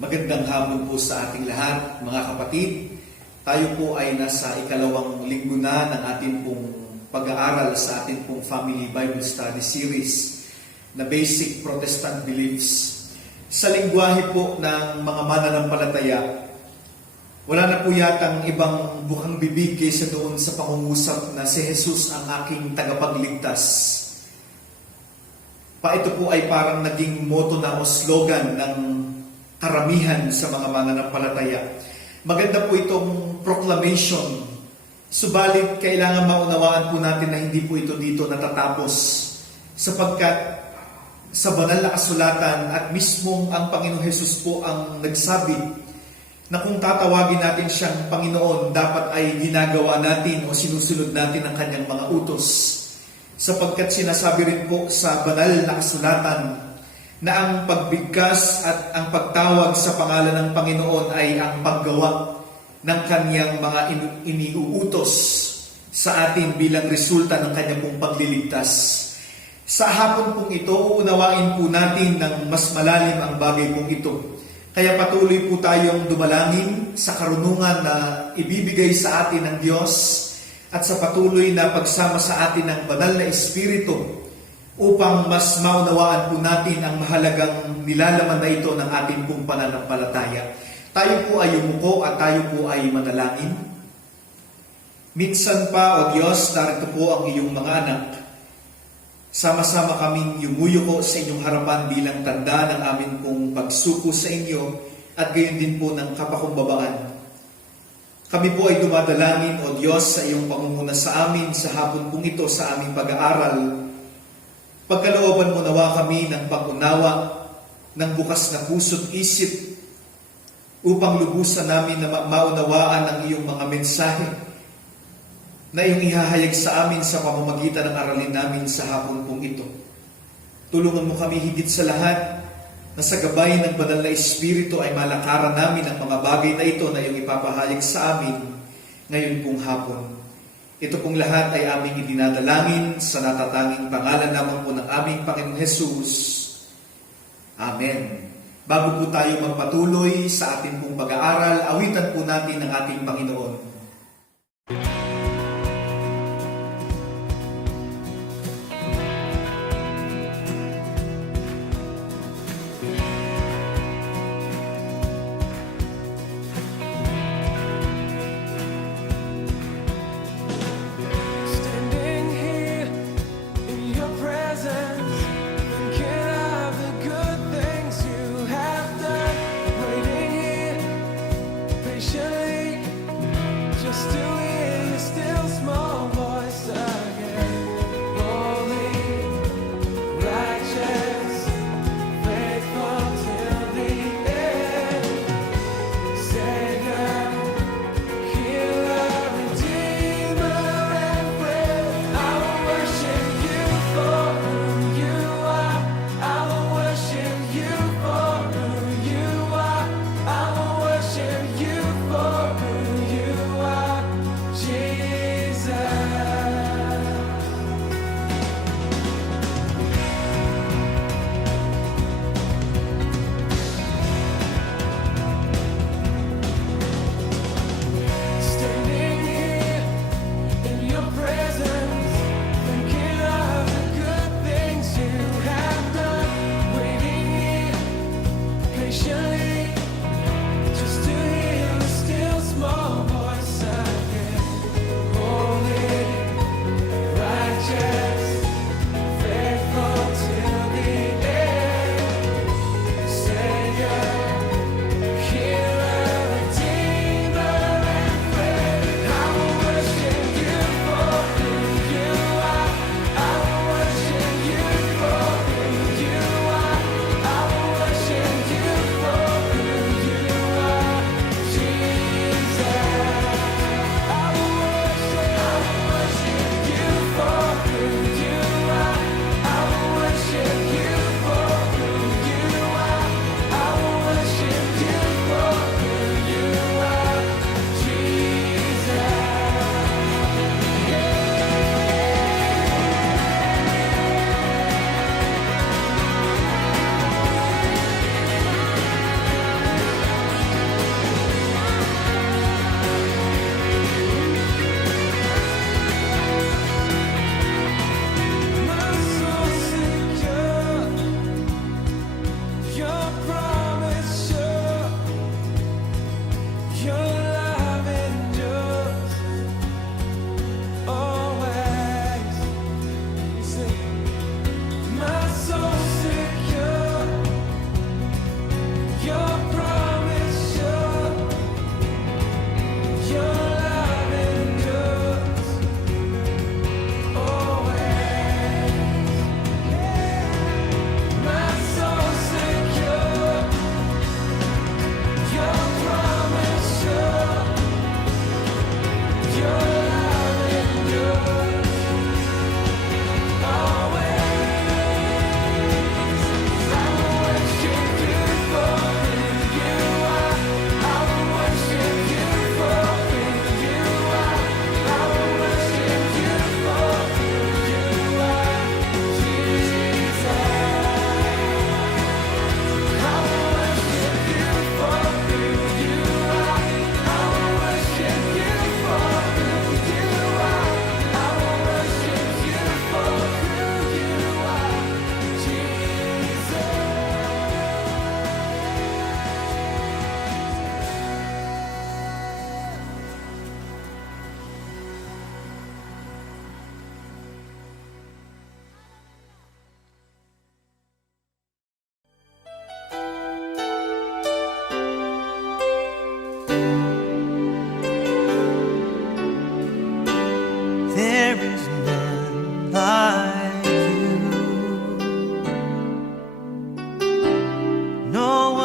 Magandang hapon po sa ating lahat, mga kapatid. Tayo po ay nasa ikalawang linggo na ng ating pong pag-aaral sa ating pong Family Bible Study Series na Basic Protestant Beliefs. Sa lingwahe po ng mga mananampalataya, wala na po yatang ibang bukang bibig kaysa doon sa pangungusap na si Jesus ang aking tagapagligtas. Ito po ay parang naging motto na o slogan ng karamihan sa mga mananampalataya. Maganda po itong proclamation. Subalit, kailangan maunawaan po natin na hindi po ito dito natatapos. Sapagkat sa banal na kasulatan at mismong ang Panginoong Hesus po ang nagsabi na kung tatawagin natin siyang Panginoon, dapat ay ginagawa natin o sinusunod natin ang kanyang mga utos. Sapagkat sinasabi rin po sa banal na kasulatan na ang pagbigkas at ang pagtawag sa pangalan ng Panginoon ay ang paggawa ng kanyang mga iniuutos sa atin bilang resulta ng kanyang pong pagliligtas. Sa hapon pong ito, uunawain po natin ng mas malalim ang bagay pong ito. Kaya patuloy po tayong dumalangin sa karunungan na ibibigay sa atin ng Diyos at sa patuloy na pagsama sa atin ng banal na Espiritu upang mas maunawaan po natin ang mahalagang nilalaman na ito ng ating pong pananampalataya. Tayo po ay umuko at tayo po ay manalangin. Minsan pa, O Diyos, narito po ang iyong mga anak. Sama-sama kaming yumuyuko sa inyong harapan bilang tanda ng amin pong pagsuko sa inyo at gayon din po ng kapakumbabaan. Kami po ay dumadalangin, O Diyos, sa iyong pangunguna sa amin sa hapon pong ito sa aming pag-aaral. Pagkalooban mo nawa kami ng pag-unawa, ng bukas na puso't isip, upang lubusan namin na maunawaan ang iyong mga mensahe na iyong ihahayag sa amin sa pamamagitan ng aralin namin sa hapon pong ito. Tulungan mo kami higit sa lahat na sa gabay ng banal na Espiritu ay malakaran namin ang mga bagay na ito na iyong ipapahayag sa amin ngayon pong hapon. Ito pong lahat ay aming idinadalangin sa natatanging pangalan naman po ng aming Panginoong Hesus. Amen. Bago po tayo magpatuloy sa ating pong pag-aaral, awitan po natin ang ating Panginoon.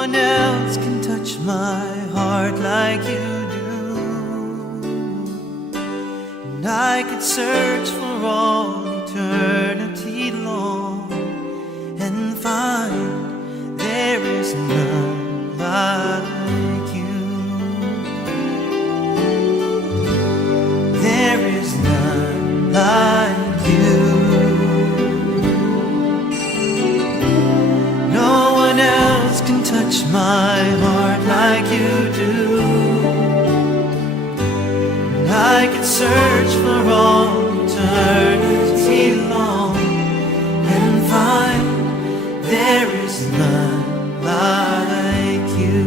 one else can touch my heart like you do, and I could search for all eternity long and find there is none like you. There is none like you. No one else can touch my heart like you do, and I could search for all eternity long and find there is none like you.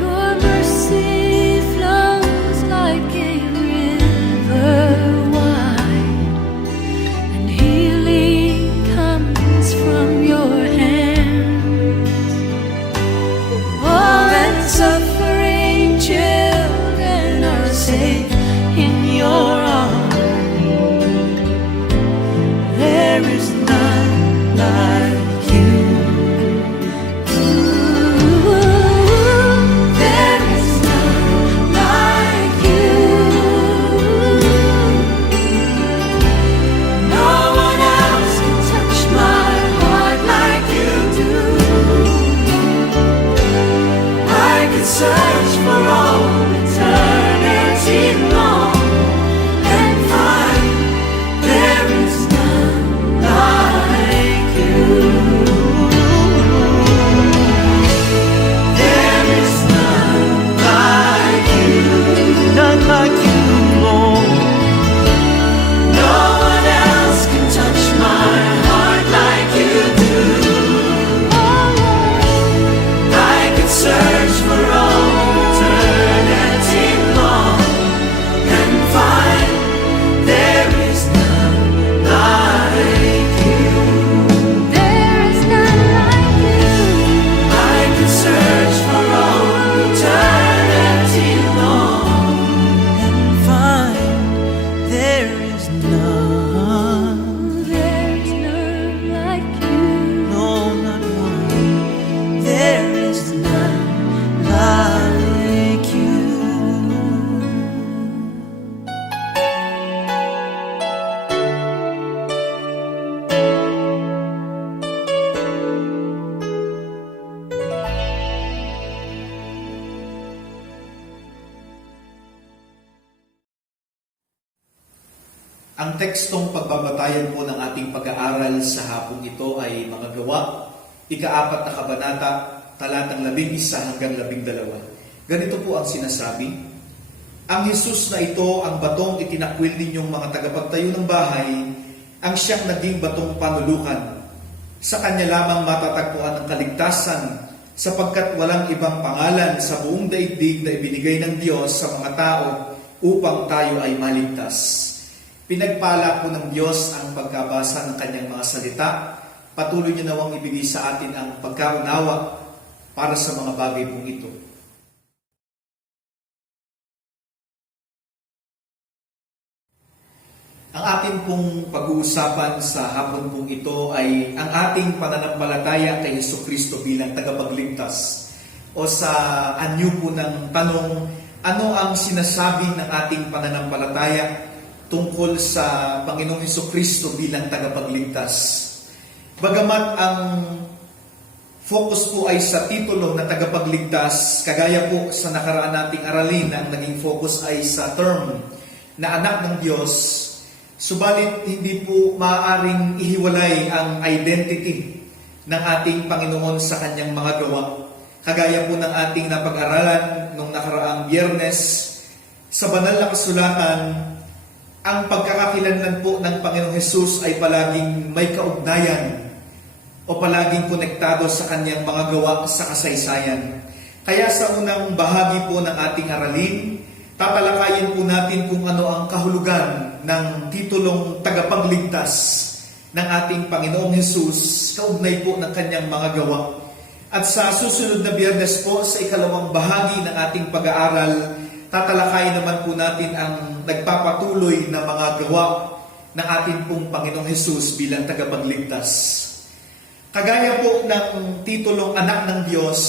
Your mercy flows like a river wide, and healing comes from your hands. All and suffering children are safe in your arms. There is none like you. There is none like you. No one else can touch my heart like you do. I could search for all eternity long and find there is none like you. There is none like you. None like you, Lord. No one else can touch my heart like you do. I could search for all eternity long and find there is none like you. There is none like you. I could search for all eternity long. And find there is none. There is none like you. No, not one. There is none like you. Ang tekstong pagbabatayan po ng ating pag-aaral sa hapong ito ay mga Gawa, ika-4 na kabanata, talatang 11 hanggang 12. Ganito po ang sinasabi: Ang Jesus na ito, ang batong itinakwil ninyong mga tagapagtayo ng bahay, ang siyang naging batong panulukan. Sa kanya lamang matatagpuan ang kaligtasan, sapagkat walang ibang pangalan sa buong daigdig na ibinigay ng Diyos sa mga tao upang tayo ay maligtas. Pinagpala po ng Diyos ang pagkabasa ng kanyang mga salita. Patuloy niyo nawang ibigay sa atin ang pagkaunawa para sa mga bagay pong ito. Ang ating pong pag-uusapan sa hapon pong ito ay ang ating pananampalataya kay Jesucristo bilang tagapagligtas. O sa anyo po ng tanong, ano ang sinasabi ng ating pananampalataya tungkol sa Panginoong Jesucristo bilang tagapagligtas? Bagamat ang focus po ay sa titulo na tagapagligtas, kagaya po sa nakaraan nating aralin, ang naging focus ay sa term na anak ng Diyos, subalit hindi po maaaring ihiwalay ang identity ng ating Panginoon sa kanyang mga gawa. Kagaya po ng ating napag-aralan nung nakaraang Biyernes, sa banal na kasulatan, ang pagkakakilanlan po ng Panginoong Hesus ay palaging may kaugnayan o palaging konektado sa kanyang mga gawa sa kasaysayan. Kaya sa unang bahagi po ng ating aralin, tatalakayin po natin kung ano ang kahulugan ng titulong tagapagligtas ng ating Panginoong Hesus, kaugnay po ng kanyang mga gawa. At sa susunod na Biyernes po, sa ikalawang bahagi ng ating pag-aaral, tatalakayin naman po natin ang nagpapatuloy na mga gawa ng ating pong Panginoong Hesus bilang tagapagligtas. Kagaya po ng titulong Anak ng Diyos,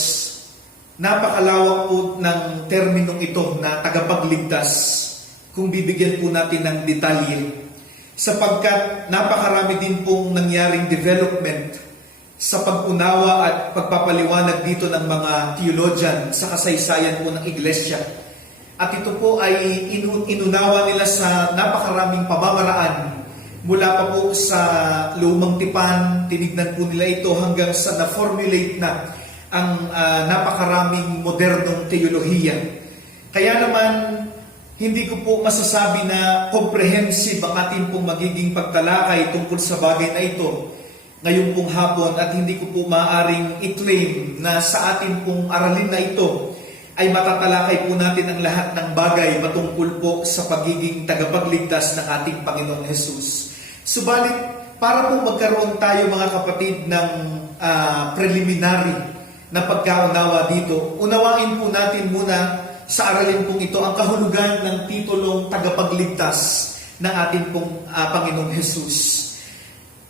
napakalawak po ng terminong ito na tagapagligtas kung bibigyan po natin ng detalye, sapagkat napakarami din pong nangyaring development sa pag-unawa at pagpapaliwanag dito ng mga theologian sa kasaysayan po ng Iglesia. At ito po ay inunawa nila sa napakaraming pamamaraan. Mula pa po sa lumang tipan, tinignan po nila ito hanggang sa na-formulate na ang napakaraming modernong teolohiya. Kaya naman, hindi ko po masasabi na comprehensive ang ating pong magiging pagtalakay tungkol sa bagay na ito ngayong pong hapon, at hindi ko po maaaring i-claim na sa ating pong aralin na ito ay matatalakay po natin ang lahat ng bagay patungkol po sa pagiging tagapagligtas ng ating Panginoong Hesus. Subalit, para po magkaroon tayo mga kapatid ng preliminary na pagkaunawa dito, unawain po natin muna sa aralin pong ito ang kahulugan ng titulong tagapagligtas ng ating pong Panginoong Hesus.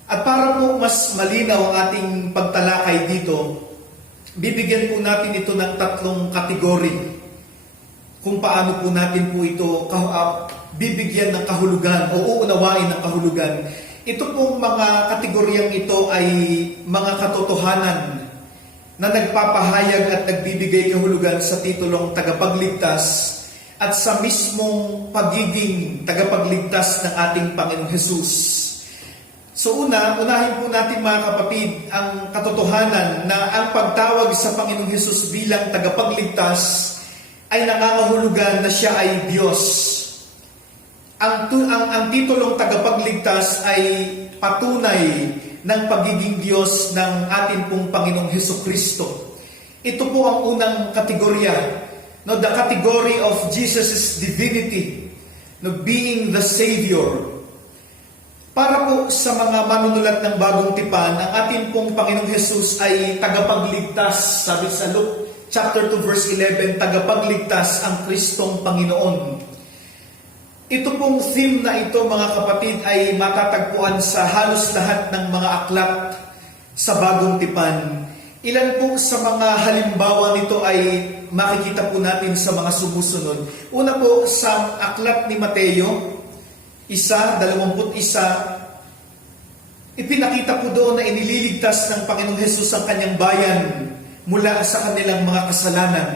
At para po mas malinaw ang ating pagtalakay dito, bibigyan po natin ito ng 3 kategory kung paano po natin po ito bibigyan ng kahulugan o uunawain ng kahulugan. Ito pong mga kategoryang ito ay mga katotohanan na nagpapahayag at nagbibigay kahulugan sa titulong tagapagligtas at sa mismong pagiging tagapagligtas ng ating Panginoong Hesus. So unahin po natin mga kapatid ang katotohanan na ang pagtawag sa Panginoong Hesus bilang tagapagligtas ay nangangahulugan na siya ay Diyos. Ang titulong tagapagligtas ay patunay ng pagiging Diyos ng ating pong Panginoong Hesukristo. Ito po ang unang kategorya, no, the category of Jesus' divinity, no, being the Savior. Para po sa mga manunulat ng Bagong Tipan, ang ating pong Panginoong Hesus ay tagapagligtas. Sabi sa Luke chapter 2 verse 11, tagapagligtas ang Kristong Panginoon. Ito pong theme na ito mga kapatid ay matatagpuan sa halos lahat ng mga aklat sa Bagong Tipan. Ilan po sa mga halimbawa nito ay makikita po natin sa mga sumusunod. Una po sa aklat ni Mateo 1:21, ipinakita po doon na inililigtas ng Panginoong Hesus ang kanyang bayan mula sa kanilang mga kasalanan.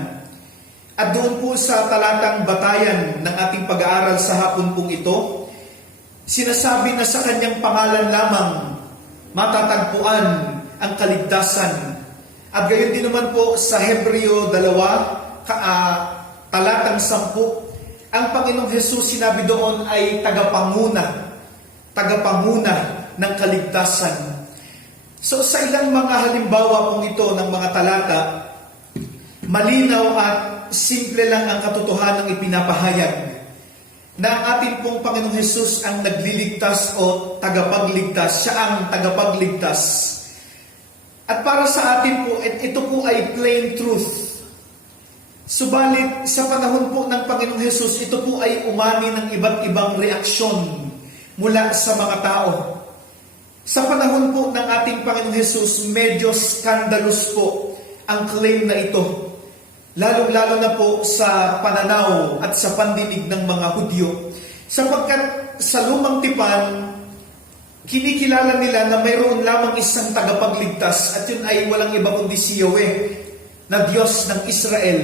At doon po sa talatang batayan ng ating pag-aaral sa hapon pong ito, sinasabi na sa kanyang pangalan lamang matatagpuan ang kaligtasan. At gayon din naman po sa Hebreo 2, talatang 10, ang Panginoong Hesus sinabi doon ay tagapanguna ng kaligtasan. So sa ilang mga halimbawa pong ito ng mga talata, malinaw at simple lang ang katotohanang ipinapahayag na ang ating pong Panginoong Hesus ang nagliligtas o tagapagligtas. Siya ang tagapagligtas. At para sa atin po, ito po ay plain truth. Subalit, sa panahon po ng Panginoong Hesus, ito po ay umani ng iba't ibang reaksyon mula sa mga tao. Sa panahon po ng ating Panginoong Hesus, medyo scandalous po ang claim na ito. Lalong-lalo na po sa pananaw at sa pandinig ng mga Hudyo. Sapagkat sa lumang tipan, kinikilala nila na mayroon lamang isang tagapagligtas at yun ay walang iba kundi si Yahweh na Diyos ng Israel.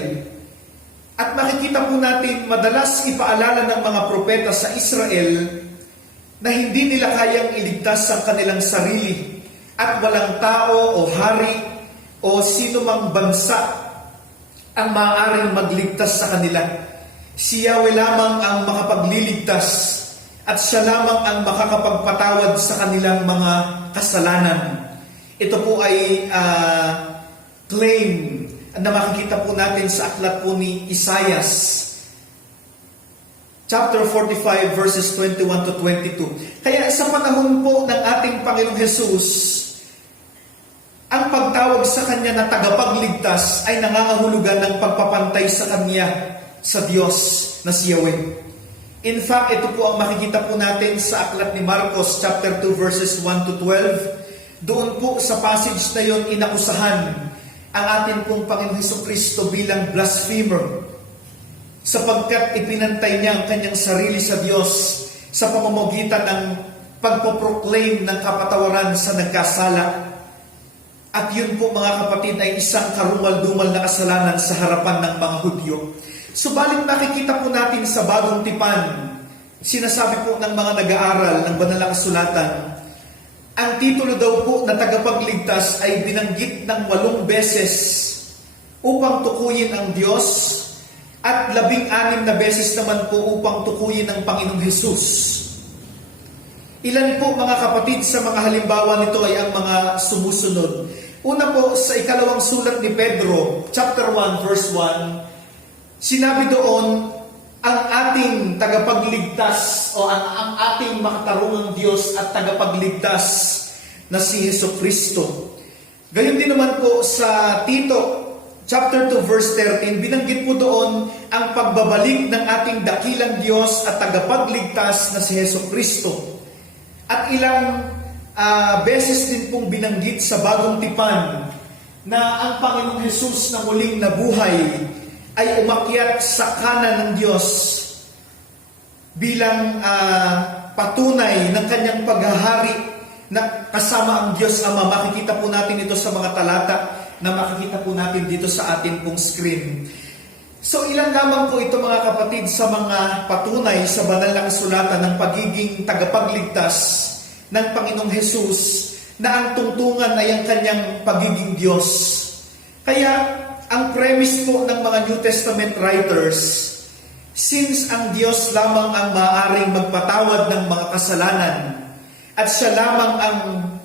At makikita po natin madalas ipaalala ng mga propeta sa Israel na hindi nila kayang iligtas ang kanilang sarili at walang tao o hari o sino mang bansa ang maaaring magligtas sa kanila. Si Yahweh lamang ang makapagliligtas at siya lamang ang makakapagpatawad sa kanilang mga kasalanan. Ito po ay claim na makikita po natin sa aklat po ni Isaias, chapter 45, verses 21 to 22. Kaya sa panahon po ng ating Panginoong Hesus, ang pagtawag sa Kanya na tagapagligtas ay nangangahulugan ng pagpapantay sa Kanya sa Diyos na si Yahweh. In fact, ito po ang makikita po natin sa aklat ni Marcos chapter 2 verses 1 to 12. Doon po sa passage na yon inakusahan ang ating pong Panginoon Hesukristo bilang blasphemer sapagkat ipinantay niya ang kanyang sarili sa Diyos sa pamamagitan ng pagpoproclaim ng kapatawaran sa nagkasala. At yun po mga kapatid ay isang karumal-dumal na kasalanan sa harapan ng mga Hudyo. Subalit nakikita po natin sa Bagong Tipan, sinasabi po ng mga nag-aaral ng banal na kasulatan, ang titulo daw po na tagapagligtas ay binanggit ng 8 beses upang tukuyin ang Diyos at 16 na beses naman po upang tukuyin ang Panginoong Hesus. Ilan po mga kapatid sa mga halimbawa nito ay ang mga sumusunod. Una po sa ikalawang sulat ni Pedro, chapter 1 verse 1, sinabi doon, ang ating tagapagligtas o ang ating makatarungang Diyos at tagapagligtas na si Hesukristo. Gayon din naman po sa Tito chapter 2 verse 13, binanggit po doon ang pagbabalik ng ating dakilang Diyos at tagapagligtas na si Hesukristo. At ilang beses din pong binanggit sa Bagong Tipan na ang Panginoong Hesus na muling nabuhay ay umakyat sa kanan ng Diyos bilang patunay ng kanyang paghahari na kasama ang Diyos Ama. Makikita po natin ito sa mga talata na makikita po natin dito sa ating pong screen. So ilan lamang po ito mga kapatid sa mga patunay sa banal na kasulatan ng pagiging tagapagligtas ng Panginoong Hesus na ang tungtungan ay ang kanyang pagiging Diyos. Kaya ang premise po ng mga New Testament writers, since ang Diyos lamang ang maaaring magpatawad ng mga kasalanan at siya lamang ang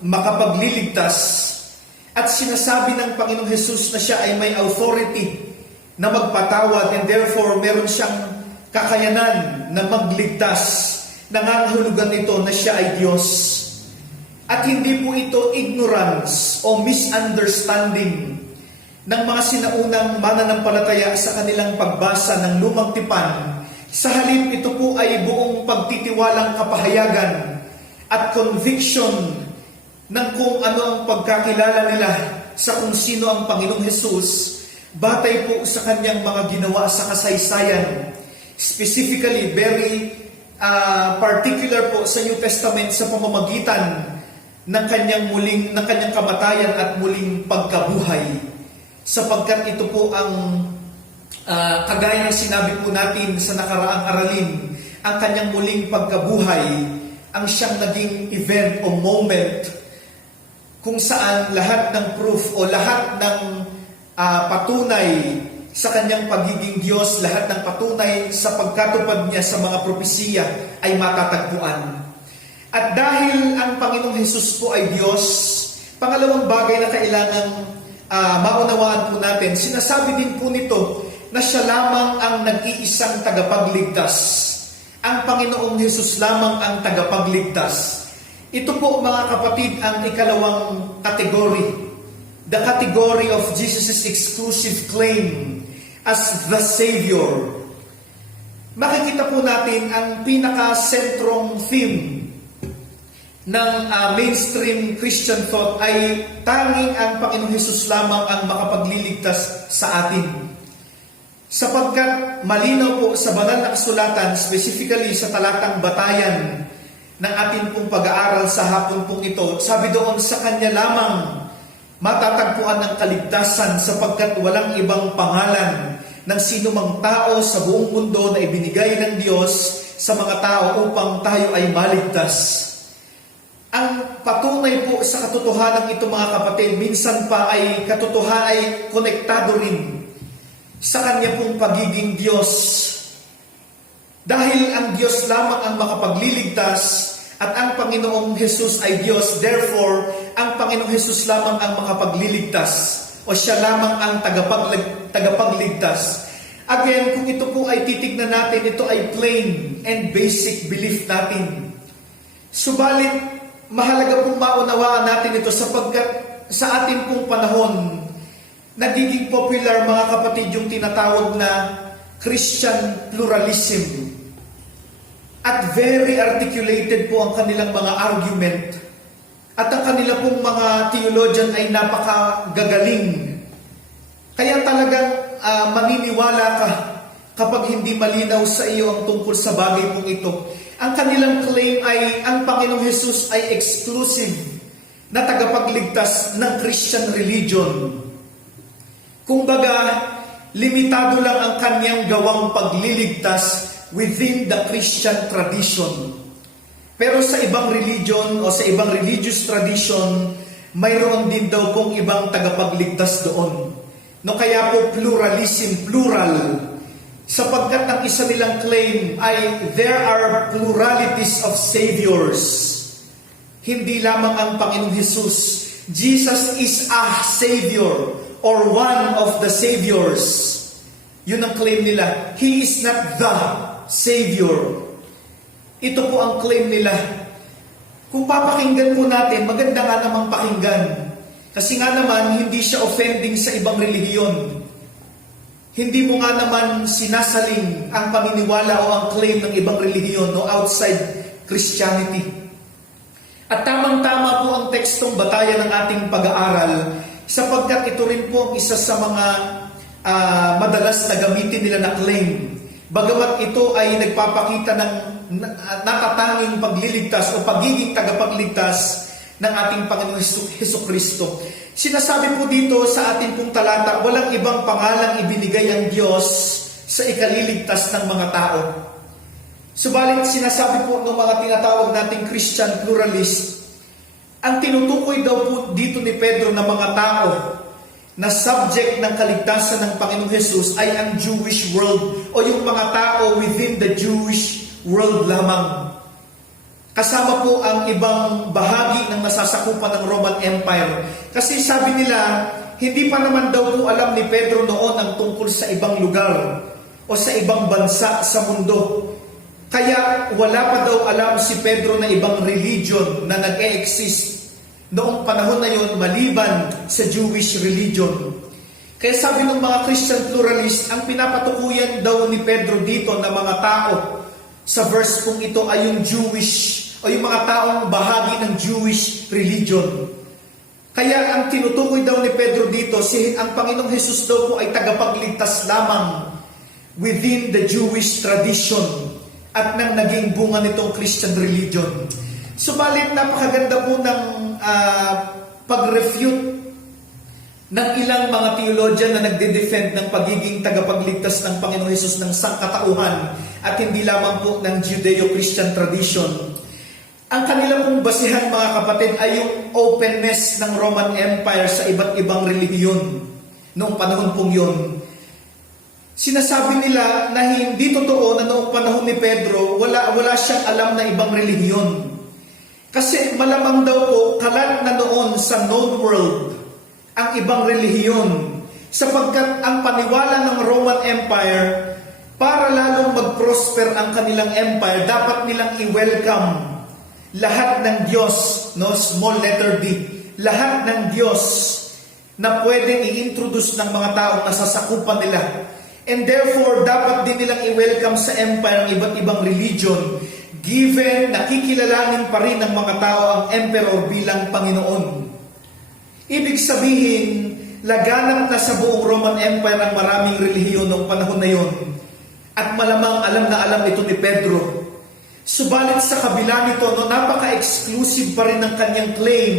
makapagliligtas at sinasabi ng Panginoong Hesus na siya ay may authority na magpatawad and therefore meron siyang kakayanan na magligtas, nangangahulugan nito na siya ay Diyos. At hindi po ito ignorance o misunderstanding ng mga sinaunang mananampalataya sa kanilang pagbasa ng Lumang Tipan. Sa halip, ito po ay buong pagtitiwalang kapahayagan at conviction ng kung ano ang pagkakilala nila sa kung sino ang Panginoong Hesus, batay po sa kanyang mga ginawa sa kasaysayan. Specifically, very particular po sa New Testament sa pamamagitan ng kanyang kamatayan at muling pagkabuhay. Sapagkat ito po ang kagaya ng sinabi po natin sa nakaraang aralin, ang kanyang muling pagkabuhay, ang siyang naging event o moment kung saan lahat ng proof o lahat ng patunay sa kanyang pagiging Diyos, lahat ng patunay sa pagkatupad niya sa mga propesiya ay matatagpuan. At dahil ang Panginoong Hesus po ay Diyos, pangalawang bagay na kailangang maunawaan po natin, sinasabi din po nito na siya lamang ang nag-iisang tagapagligtas. Ang Panginoong Hesus lamang ang tagapagligtas. Ito po mga kapatid ang ikalawang kategory. The category of Jesus' exclusive claim as the Savior. Makikita po natin ang pinaka-sentrong theme ng mainstream Christian thought ay tanging ang Panginoong Hesus lamang ang makapagliligtas sa atin. Sapagkat malinaw po sa banal na kasulatan, specifically sa talatang batayan ng ating pong pag-aaral sa hapon pong ito, sabi doon sa Kanya lamang matatagpuan ng kaligtasan sapagkat walang ibang pangalan ng sino mang tao sa buong mundo na ibinigay ng Diyos sa mga tao upang tayo ay maligtas. Ang patunay po sa katotohanan ito mga kapatid, minsan pa ay katotohanan ay konektado rin sa kanya pong pagiging Diyos. Dahil ang Diyos lamang ang makapagliligtas at ang Panginoong Hesus ay Diyos, therefore, ang Panginoong Hesus lamang ang makapagliligtas o siya lamang ang tagapagligtas. Again, kung ito po ay titignan natin, ito ay plain and basic belief natin. Subalit, mahalaga pong maunawaan natin ito sapagkat sa ating pong panahon, nagiging popular mga kapatid yung tinatawag na Christian pluralism. At very articulated po ang kanilang mga argument. At ang kanila pong mga theologian ay napakagagaling. Kaya talagang maniniwala ka kapag hindi malinaw sa iyo ang tungkol sa bagay pong ito. Ang kanilang claim ay ang Panginoong Hesus ay exclusive na tagapagligtas ng Christian religion. Kumbaga, limitado lang ang kanyang gawang pagliligtas within the Christian tradition. Pero sa ibang religion o sa ibang religious tradition, mayroon din daw pong ibang tagapagligtas doon. No, kaya po pluralism, plural. Sapagkat ang isa nilang claim ay there are pluralities of saviors. Hindi lamang ang Panginoong Hesus. Jesus is a savior or one of the saviors. Yun ang claim nila. He is not the savior. Ito po ang claim nila. Kung papakinggan po natin, maganda nga namang pakinggan. Kasi nga naman, hindi siya offending sa ibang relihiyon. Hindi mo nga naman sinasaling ang paniniwala o ang claim ng ibang relihiyon no, outside Christianity. At tamang-tama po ang tekstong batayan ng ating pag-aaral sapagkat ito rin po ang isa sa mga madalas na gamitin nila na claim. Bagamat ito ay nagpapakita ng natatanging pagliligtas o pagiging tagapagligtas ng ating Panginoong Hesukristo. Sinasabi po dito sa ating pong talata, walang ibang pangalang ibinigay ang Diyos sa ikaliligtas ng mga tao. Subalit sinasabi po ng mga tinatawag nating Christian pluralist, ang tinutukoy daw po dito ni Pedro na mga tao na subject ng kaligtasan ng Panginoong Hesus ay ang Jewish world o yung mga tao within the Jewish world lamang. Kasama po ang ibang bahagi ng nasasakupan ng Roman Empire. Kasi sabi nila, hindi pa naman daw po alam ni Pedro noon ang tungkol sa ibang lugar o sa ibang bansa sa mundo. Kaya wala pa daw alam si Pedro na ibang religion na nag-e-exist noong panahon na yon maliban sa Jewish religion. Kaya sabi ng mga Christian pluralist, ang pinapatukuyan daw ni Pedro dito na mga tao sa verse kung ito ay yung Jewish o yung mga taong bahagi ng Jewish religion. Kaya ang tinutukoy daw ni Pedro dito, ang Panginoong Hesus daw po ay tagapagligtas lamang within the Jewish tradition at nang naging bunga nitong Christian religion. Subalit napakaganda po ng pag-refute ng ilang mga theologian na nagde-defend ng pagiging tagapagligtas ng Panginoong Hesus ng sangkatauhan at hindi lamang po ng Judeo-Christian tradition. Ang kanilang pong basihan, mga kapatid, ay yung openness ng Roman Empire sa iba't ibang relihiyon noong panahon pong yun. Sinasabi nila na hindi totoo na noong panahon ni Pedro, wala siyang alam na ibang relihiyon. Kasi malamang daw po, kalat na noon sa known world ang ibang relihiyon. Sapagkat ang paniwala ng Roman Empire, para lalong mag-prosper ang kanilang empire, dapat nilang i-welcome lahat ng Diyos, no, small letter D, lahat ng Diyos na pwedeng i-introduce ng mga taong nasasakupan nila. And therefore, dapat din nilang i-welcome sa empire ang iba't ibang religion, given nakikilalanin pa rin ng mga tao ang emperor bilang Panginoon. Ibig sabihin, laganap na sa buong Roman Empire ang maraming relihiyon noong panahon na yon. At malamang alam na alam ito ni Pedro. Subalit sa kabila nito, napaka-exclusive pa rin ng kanyang claim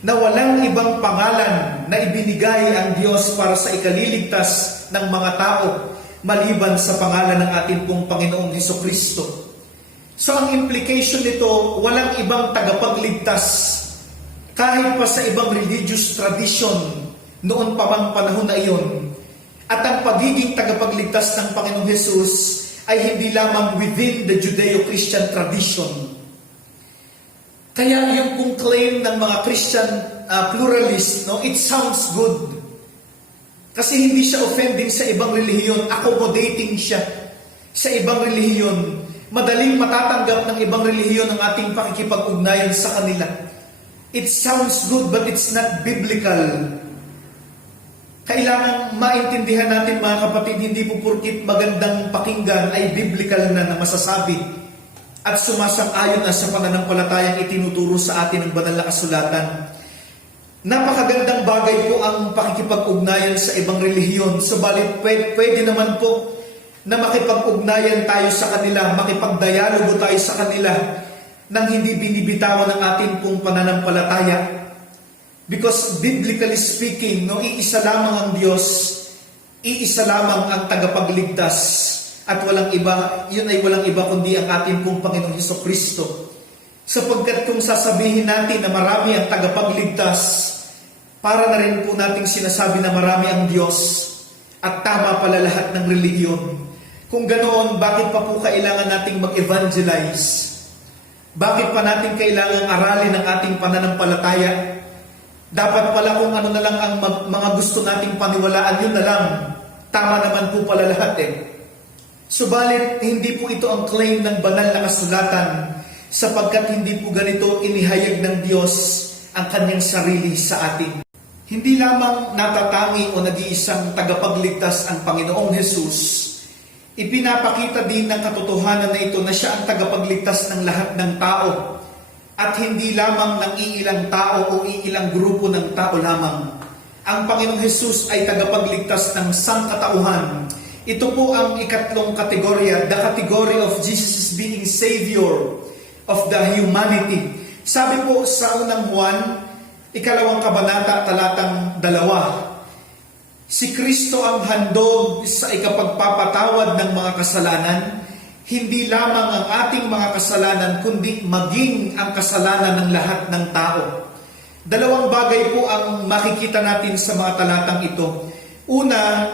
na walang ibang pangalan na ibinigay ang Diyos para sa ikaliligtas ng mga tao maliban sa pangalan ng ating pong Panginoong Hesukristo. So ang implication nito, walang ibang tagapagligtas kahit pa sa ibang religious tradition noon pa mang panahon na iyon. At ang pagiging tagapagligtas ng Panginoong Hesus ay hindi lamang within the Judeo-Christian tradition. Kaya yung kung claim ng mga Christian pluralist, no, it sounds good. Kasi hindi siya offending sa ibang relihiyon, accommodating siya sa ibang relihiyon. Madaling matatanggap ng ibang relihiyon ang ating pakikipag-ugnayan sa kanila. It sounds good but it's not biblical. Kailangan maintindihan natin mga kapatid, hindi po purkit magandang pakinggan ay biblical na masasabi at sumasang-ayon na sa pananampalatayang itinuturo sa atin ng banal na kasulatan. Napakagandang bagay po ang pakikipag-ugnayan sa ibang relihiyon, subalit pwede naman po na makipag-ugnayan tayo sa kanila, makipagdialogo tayo sa kanila nang hindi binibitawan ng ating pong pananampalataya. Because biblically speaking, iisa lamang ang Diyos, iisa lamang ang tagapagligtas, at walang iba, yun ay walang iba kundi ang ating pong Panginoong Hesukristo. Sapagkat kung sasabihin natin na marami ang tagapagligtas, para na rin po nating sinasabi na marami ang Diyos at tama pala lahat ng relihiyon. Kung ganoon, bakit pa po kailangan nating mag-evangelize? Bakit pa natin kailangan aralin ang ating pananampalataya? Dapat pala kung ano na lang ang mga gusto nating paniwalaan, yun na lang. Tama naman po pala lahat Subalit, hindi po ito ang claim ng banal na kasulatan sapagkat hindi po ganito inihayag ng Diyos ang kanyang sarili sa atin. Hindi lamang natatangi o nag-iisang tagapagligtas ang Panginoong Hesus, ipinapakita din ng katotohanan na ito na siya ang tagapagligtas ng lahat ng tao at hindi lamang ng iilang tao o iilang grupo ng tao lamang. Ang Panginoong Hesus ay tagapagligtas ng sangkatauhan. Ito po ang ikatlong kategorya, the category of Jesus being Savior of the humanity. Sabi po sa unang Juan, 2 kabanata, talatang 2, si Kristo ang handog sa ikapagpapatawad ng mga kasalanan, hindi lamang ang ating mga kasalanan, kundi maging ang kasalanan ng lahat ng tao. Dalawang bagay po ang makikita natin sa mga talatang ito. Una,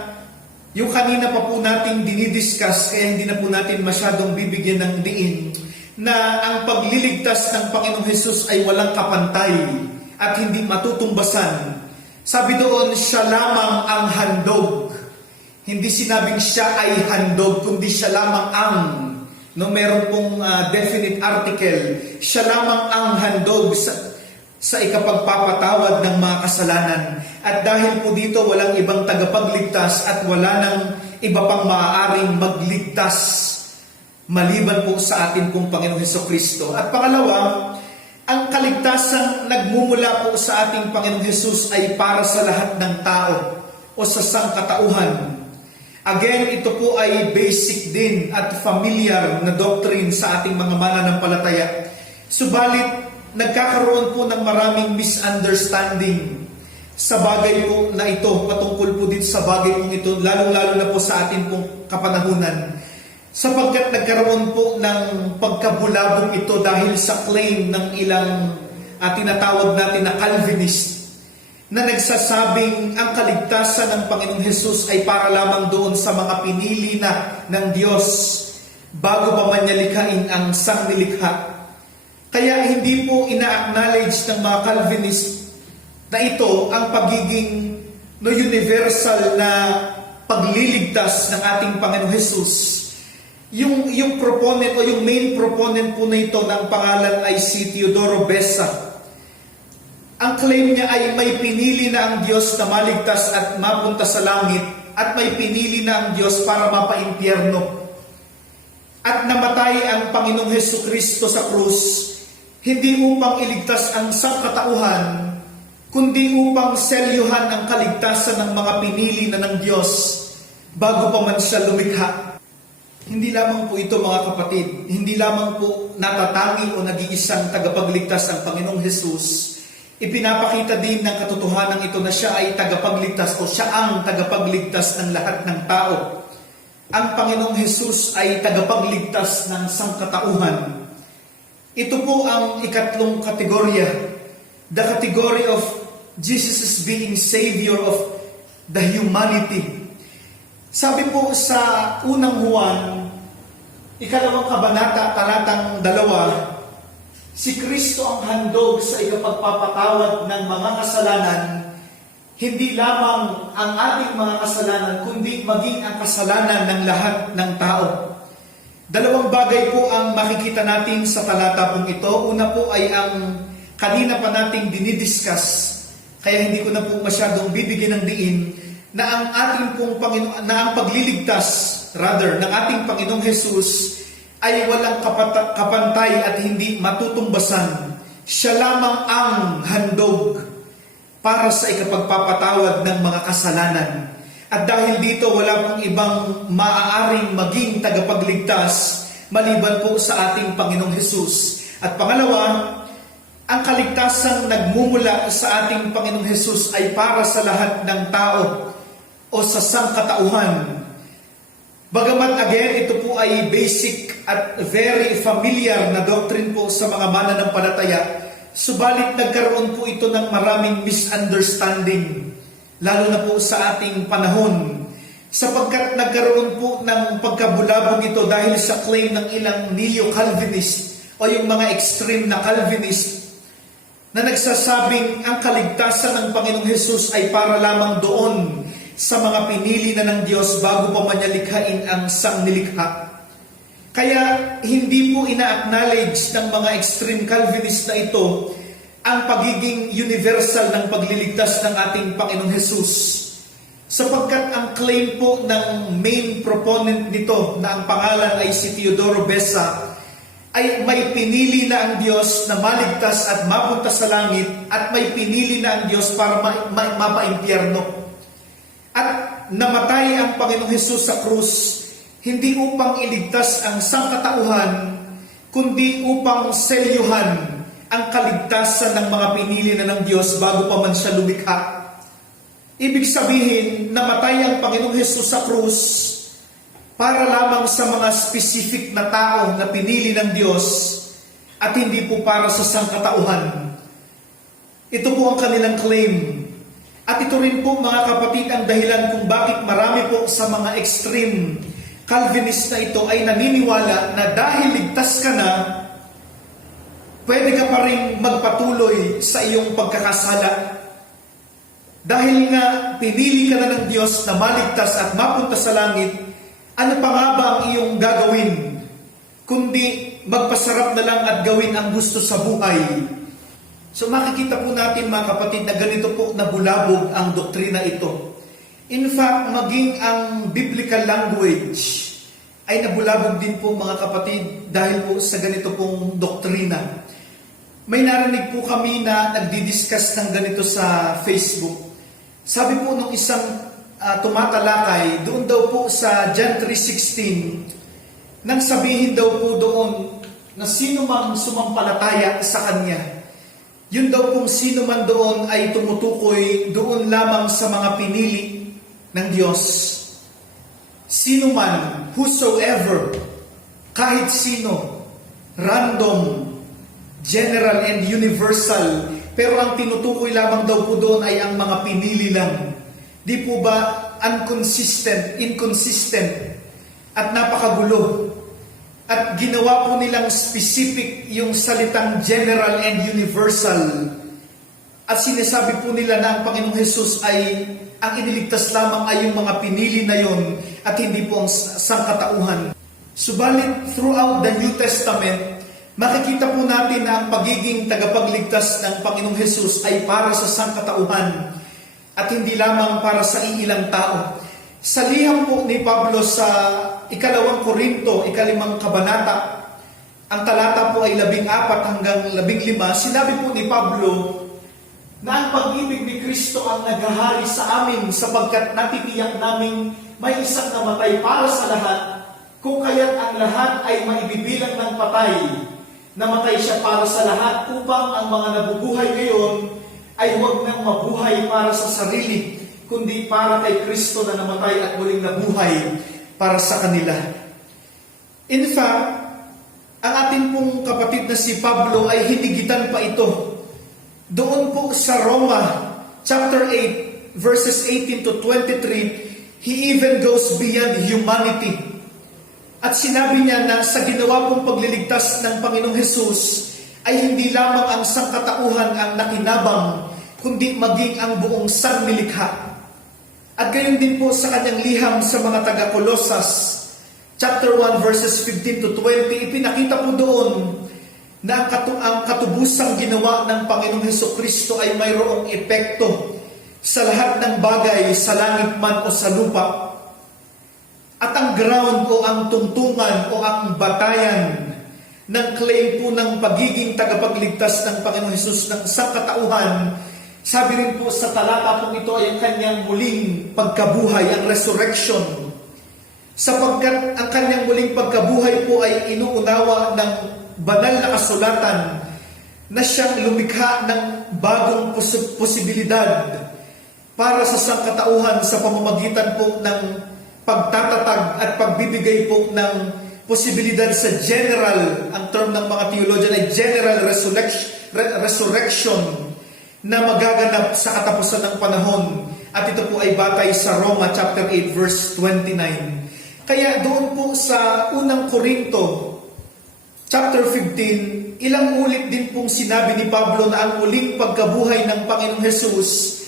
yung kanina pa po natin dinidiscuss, kaya hindi na po natin masyadong bibigyan ng diin, na ang pagliligtas ng Panginoong Hesus ay walang kapantay at hindi matutumbasan. Sabi doon, siya lamang ang handog. Hindi sinabing siya ay handog, kundi siya lamang ang. Meron pong definite article. Siya lamang ang handog sa ikapagpapatawad ng mga kasalanan. At dahil po dito, walang ibang tagapagligtas at wala nang iba pang maaaring magligtas maliban po sa atin pong Panginoong Hesukristo. At pangalawa, ang kaligtasan nagmumula po sa ating Panginoong Hesus ay para sa lahat ng tao o sa sangkatauhan. Again, ito po ay basic din at familiar na doctrine sa ating mga mananampalataya. Subalit, nagkakaroon po ng maraming misunderstanding sa bagay po na ito, patungkol po dito sa bagay po ito, lalong-lalo na po sa ating pong kapanahunan. Sapagkat nagkaroon po ng pagkabulabog ito dahil sa claim ng ilang tinatawag natin na Calvinist, na nagsasabing ang kaligtasan ng Panginoong Hesus ay para lamang doon sa mga pinili na ng Diyos bago pa man niya likhain ang sangnilikha. Kaya hindi po ina-acknowledge ng mga Calvinist na ito ang pagiging universal na pagliligtas ng ating Panginoong Hesus. Yung proponent o yung main proponent po na ito ng pangalan ay si Teodoro Beza. Ang claim niya ay may pinili na ang Diyos na maligtas at mapunta sa langit at may pinili na ang Diyos para mapaimpyerno. At namatay ang Panginoong Hesukristo sa krus, hindi upang iligtas ang sangkatauhan, kundi upang selyuhan ang kaligtasan ng mga pinili na ng Diyos bago pa man siya lumikha. Hindi lamang po ito mga kapatid, hindi lamang po natatangi o nag-iisang tagapagligtas ang Panginoong Hesus. Ipinapakita din ng katotohanan ito na siya ay tagapagligtas o siya ang tagapagligtas ng lahat ng tao. Ang Panginoong Hesus ay tagapagligtas ng sangkatauhan. Ito po ang ikatlong kategorya, the category of Jesus being Savior of the humanity. Sabi po sa unang Juan, 2 kabanata, talatang 2, si Kristo ang handog sa ikapagpapatawad ng mga kasalanan, hindi lamang ang ating mga kasalanan, kundi maging ang kasalanan ng lahat ng tao. Dalawang bagay po ang makikita natin sa talata pong ito. Una po ay ang kanina pa nating dinidiscuss, kaya hindi ko na po masyadong bibigyan ng diin, na ang ating pong Panginoon, na ang pagliligtas ng ating Panginoong Jesus ay walang kapantay at hindi matutumbasan. Siya lamang ang handog para sa ikapagpapatawad ng mga kasalanan. At dahil dito wala pong ibang maaaring maging tagapagligtas maliban po sa ating Panginoong Jesus. At pangalawa, ang kaligtasang nagmumula sa ating Panginoong Jesus ay para sa lahat ng tao o sa sangkatauhan. Bagamat again, ito po ay basic at very familiar na doctrine po sa mga mananampalataya, subalit nagkaroon po ito ng maraming misunderstanding, lalo na po sa ating panahon, sapagkat nagkaroon po ng pagkabulabog ito dahil sa claim ng ilang neo-Calvinist o yung mga extreme na Calvinist na nagsasabing ang kaligtasan ng Panginoong Jesus ay para lamang doon sa mga pinili na ng Diyos bago pa man niya likhain ang sangnilikha. Kaya hindi po ina-acknowledge ng mga extreme Calvinist na ito ang pagiging universal ng pagliligtas ng ating Panginoong Jesus. Sapagkat ang claim po ng main proponent nito na ang pangalan ay si Teodoro Besa ay may pinili na ang Diyos na maligtas at mapunta sa langit at may pinili na ang Diyos para mapaimpyerno. At namatay ang Panginoong Jesus sa krus, hindi upang iligtas ang sangkatauhan, kundi upang selyuhan ang kaligtasan ng mga pinili na ng Diyos bago pa man siya lumikha. Ibig sabihin, namatay ang Panginoong Jesus sa krus para lamang sa mga specific na tao na pinili ng Diyos at hindi po para sa sangkatauhan. Ito po ang kanilang claim. At ito rin po, mga kapatid, ang dahilan kung bakit marami po sa mga extreme Calvinist na ito ay naniniwala na dahil ligtas ka na, pwede ka pa rin magpatuloy sa iyong pagkakasala. Dahil nga pinili ka na ng Diyos na maligtas at mapunta sa langit, ano pa nga ba ang iyong gagawin? Kundi magpasarap na lang at gawin ang gusto sa buhay. So makikita po natin, mga kapatid, na ganito po nabulabog ang doktrina ito. In fact, maging ang biblical language ay nabulabog din po, mga kapatid, dahil po sa ganito pong doktrina. May narinig po kami na nagdi-discuss ng ganito sa Facebook. Sabi po nung isang tumatalakay, doon daw po sa John 3:16, nang sabihin daw po doon na sino mang sumampalataya sa Kanya, yun daw kung sino man doon ay tumutukoy doon lamang sa mga pinili ng Diyos. Sino man, whosoever, kahit sino, random, general and universal, pero ang tinutukoy lamang daw po doon ay ang mga pinili lang. Di po ba inconsistent, at napakagulo? At ginawa po nilang specific yung salitang general and universal. At sinasabi po nila na ang Panginoong Jesus ay, ang iniligtas lamang ay yung mga pinili na yon at hindi po ang sangkatauhan. Subalit, throughout the New Testament, makikita po natin na ang pagiging tagapagligtas ng Panginoong Jesus ay para sa sangkatauhan at hindi lamang para sa iilang tao. Sa liham po ni Pablo sa 2 Korinto, 5 kabanata, ang talata po ay 14 hanggang 15, sinabi po ni Pablo na ang pag-ibig ni Kristo ang naghahari sa amin sapagkat natitiyak namin may isang namatay para sa lahat, kung kaya't ang lahat ay maibibilang ng patay. Namatay siya para sa lahat upang ang mga nabubuhay ngayon ay huwag nang mabuhay para sa sarili, kundi para kay Kristo na namatay at muling nabuhay para sa kanila. In fact, ang ating pong kapatid na si Pablo ay hinigitan pa ito. Doon po sa Roma, chapter 8, verses 18 to 23, he even goes beyond humanity. At sinabi niya na sa ginawa pong pagliligtas ng Panginoong Jesus, ay hindi lamang ang sangkatauhan ang nakinabang, kundi maging ang buong sangnilikha. At gayon din po sa kanyang liham sa mga taga-Kolosas, chapter 1, verses 15 to 20, ipinakita po doon na ang katubusang ginawa ng Panginoong Hesukristo ay mayroong epekto sa lahat ng bagay sa langit man o sa lupa. At ang ground o ang tungtungan o ang batayan ng claim po ng pagiging tagapagligtas ng Panginoon Hesus ng sangkatauhan, sabi rin po sa talata pong ito ay ang kanyang muling pagkabuhay, ang resurrection. Sapagkat ang kanyang muling pagkabuhay po ay inuunawa ng banal na kasulatan na siyang lumikha ng bagong posibilidad para sa sangkatauhan sa pamamagitan po ng pagtatatag at pagbibigay po ng posibilidad sa general, ang term ng mga theologian ay general resurrection na magaganap sa katapusan ng panahon. At ito po ay batay sa Roma chapter 8 verse 29. Kaya doon po sa unang Korinto chapter 15, ilang ulit din pong sinabi ni Pablo na ang muling pagkabuhay ng Panginoong Hesus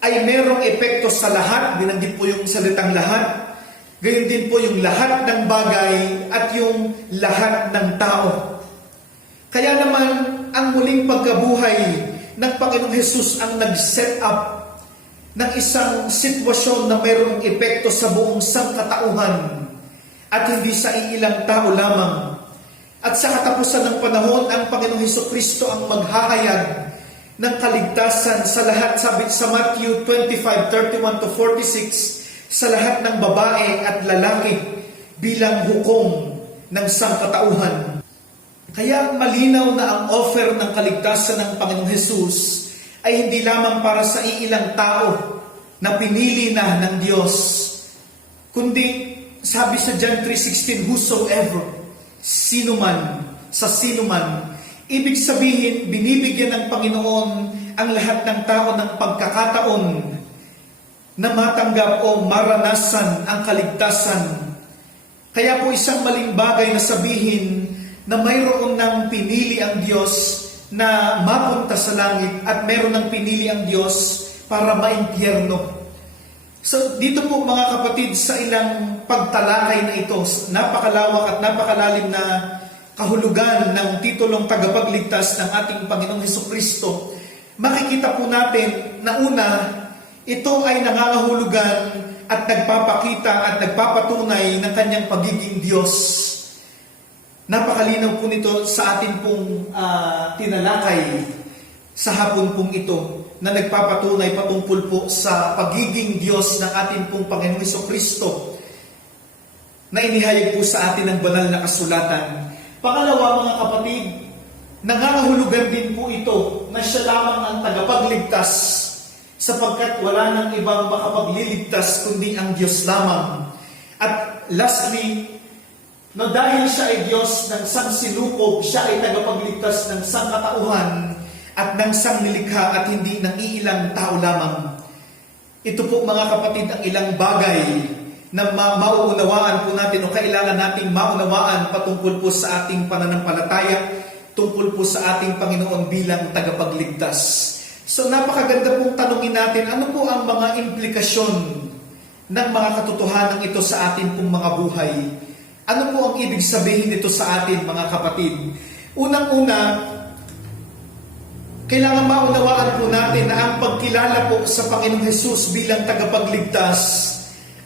ay merong epekto sa lahat. Binanggit po yung salitang lahat. Gayon din po yung lahat ng bagay at yung lahat ng tao. Kaya naman, ang muling pagkabuhay ng Panginoong Hesus ang nag-set up ng isang sitwasyon na mayroong epekto sa buong sangkatauhan at hindi sa iilang tao lamang. At sa katapusan ng panahon, ang Panginoong Hesukristo ang maghahayag ng kaligtasan sa lahat, sabi sa Matthew 25:31-46, sa lahat ng babae at lalaki bilang hukom ng sangkatauhan. Kaya malinaw na ang offer ng kaligtasan ng Panginoong Hesus ay hindi lamang para sa iilang tao na pinili na ng Diyos, kundi sabi sa John 3:16, whosoever, sino man, sa sino man. Ibig sabihin, binibigyan ng Panginoon ang lahat ng tao ng pagkakataon na matanggap o maranasan ang kaligtasan. Kaya po isang maling bagay na sabihin na mayroon ng pinili ang Diyos na mapunta sa langit at mayroon ng pinili ang Diyos para maimpyerno. So dito po mga kapatid, sa ilang pagtalakay na ito, napakalawak at napakalalim na kahulugan ng titulong tagapagligtas ng ating Panginoong Hesukristo, makikita po natin na una, ito ay nangangahulugan at nagpapakita at nagpapatunay ng kanyang pagiging Diyos. Napakalinaw po nito sa atin pong tinalakay sa hapon pong ito na nagpapatunay patungkol po sa pagiging Diyos ng ating pong Panginoong Hesukristo na inihayag po sa atin ng banal na kasulatan. Pangalawa mga kapatid, nangangahulugan din po ito na siya lamang ang tagapagligtas sapagkat wala nang ibang makapagliligtas kundi ang Diyos lamang. At lastly, no, dahil siya ay Diyos ng sangsinukob, siya ay tagapagligtas ng sangkatauhan at ng sangnilikha at hindi ng iilang tao lamang. Ito po mga kapatid ang ilang bagay na mauunawaan po natin o kailangan nating maunawaan patungkol po sa ating pananampalataya, tungkol po sa ating Panginoon bilang tagapagligtas. So napakaganda pong tanungin natin, ano po ang mga implikasyon ng mga katotohanan ito sa atin pong mga buhay? Ano po ang ibig sabihin nito sa atin mga kapatid? Unang-una, kailangan maunawaan po natin na ang pagkilala po sa Panginoong Hesus bilang tagapagligtas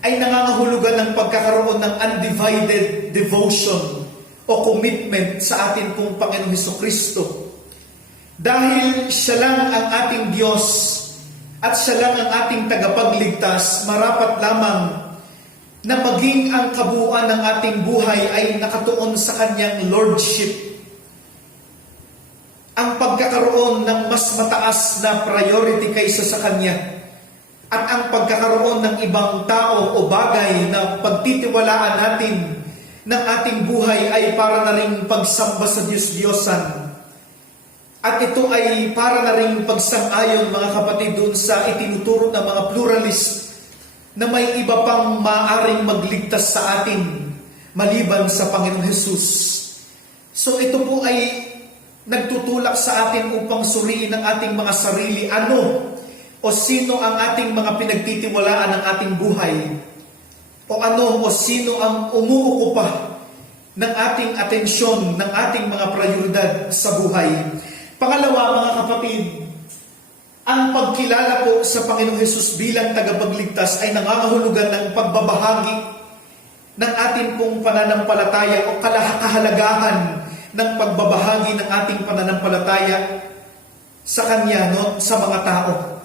ay nangangahulugan ng pagkakaroon ng undivided devotion o commitment sa atin pong Panginoong Hesukristo. Dahil siya lang ang ating Diyos at siya lang ang ating tagapagligtas, marapat lamang na maging ang kabuuan ng ating buhay ay nakatuon sa kanyang lordship. Ang pagkakaroon ng mas mataas na priority kaysa sa kanya at ang pagkakaroon ng ibang tao o bagay na pagtitiwalaan natin ng ating buhay ay para na rin pagsamba sa Diyos-Diyosan. At ito ay para na rin pagsang-ayon mga kapatid doon sa itinuturo ng mga pluralist na may iba pang maaaring magligtas sa atin maliban sa Panginoong Hesus. So ito po ay nagtutulak sa atin upang suriin ang ating mga sarili. Ano o sino ang ating mga pinagtitiwalaan ng ating buhay? O ano o sino ang umuukupa ng ating atensyon, ng ating mga prioridad sa buhay? Pangalawa mga kapatid, Ang pagkilala po sa Panginoong Hesus bilang tagapagligtas ay nangangahulugan ng pagbabahagi ng ating pong pananampalataya o kahalagahan ng pagbabahagi ng ating pananampalataya sa Kanya, no? Sa mga tao.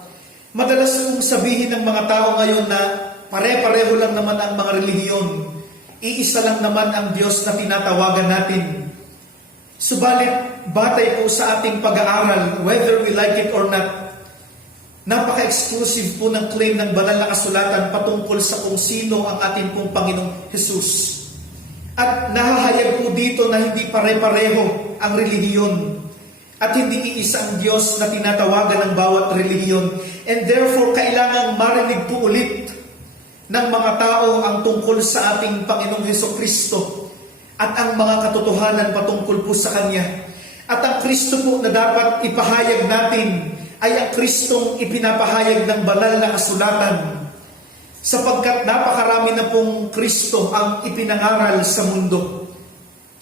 Madalas kong sabihin ng mga tao ngayon na pare-pareho lang naman ang mga relihiyon. Iisa lang naman ang Diyos na tinatawagan natin. Subalit, batay po sa ating pag-aaral, whether we like it or not, napaka-exclusive po ng claim ng banal na kasulatan patungkol sa kung sino ang ating pong Panginoong Jesus. At nahahayag po dito na hindi pare-pareho ang relihiyon at hindi iisa ang Diyos na tinatawagan ng bawat relihiyon. And therefore, kailangang marinig po ulit ng mga tao ang tungkol sa ating Panginoong Hesukristo at ang mga katotohanan patungkol po sa Kanya. At ang Kristo po na dapat ipahayag natin ay ang Kristong ipinapahayag ng banal na kasulatan, sapagkat napakarami na pong Kristo ang ipinangaral sa mundo.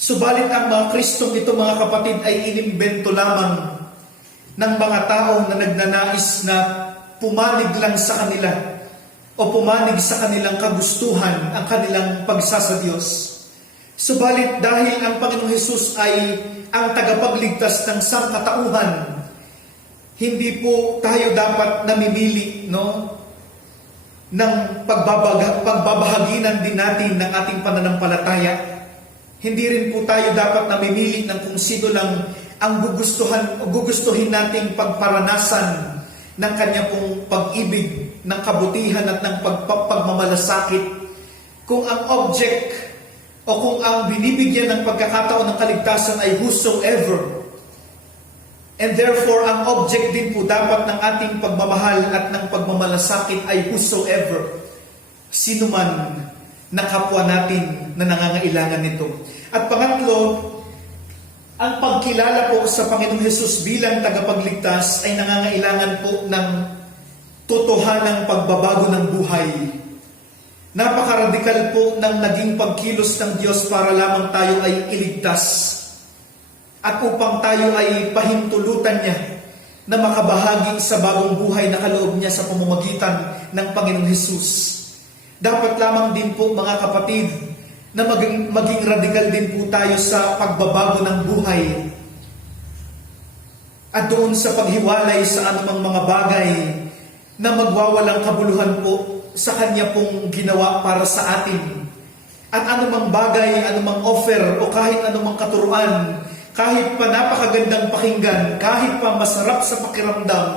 Subalit ang mga Kristong ito, mga kapatid, ay inimbento lamang ng mga tao na nagnanais na pumanig lang sa kanila o pumanig sa kanilang kagustuhan, ang kanilang pagsasa Diyos. Subalit dahil ang Panginoong Hesus ay ang tagapagligtas ng sangkatauhan, hindi po tayo dapat namimili, no, ng pagbabahaginan din natin ng ating pananampalataya. Hindi rin po tayo dapat namimili ng kung sino lang ang gugustuhin nating pagparanasan ng Kanya pong pag-ibig, ng kabutihan at ng pagmamalasakit. Kung ang object o kung ang binibigyan ng pagkakataon ng kaligtasan ay whosoever, and therefore, ang object din po dapat ng ating pagmamahal at ng pagmamalasakit ay whosoever, sino man na kapwa natin na nangangailangan nito. At pangatlo, ang pagkilala po sa Panginoong Hesus bilang tagapagligtas ay nangangailangan po ng totohanang pagbabago ng buhay. Napakaradikal po ng naging pagkilos ng Diyos para lamang tayo ay iligtas at upang tayo ay pahintulutan niya na makabahagi sa bagong buhay na kaloob niya sa pamamagitan ng Panginoong Hesus. Dapat lamang din po, mga kapatid, na maging radikal din po tayo sa pagbabago ng buhay at doon sa paghiwalay sa anumang mga bagay na magwawalang kabuluhan po sa Kanya pong ginawa para sa atin. At anumang bagay, anumang offer o kahit anumang katuruan, kahit pa napakagandang pakinggan, kahit pa masarap sa pakiramdam,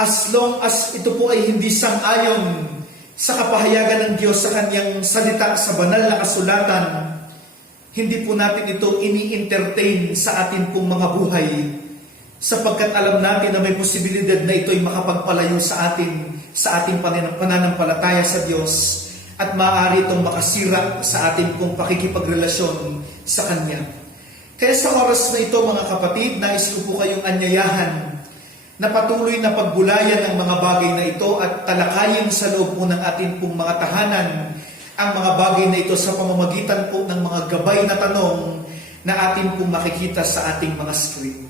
as long as ito po ay hindi sang-ayon sa kapahayagan ng Diyos sa Kanyang salita sa banal na kasulatan, hindi po natin ito ini-entertain sa atin pong mga buhay, sapagkat alam natin na may posibilidad na ito ay makapagpalayo sa ating pananampalataya sa Diyos at maaari itong makasira sa ating pong pakikipagrelasyon sa Kanya. Kaya sa oras na ito, mga kapatid, nais ko po kayong anyayahan na patuloy na pagbulayan ang mga bagay na ito at talakayin sa loob po ng ating pong mga tahanan ang mga bagay na ito sa pamamagitan po ng mga gabay na tanong na ating pong makikita sa ating mga screen.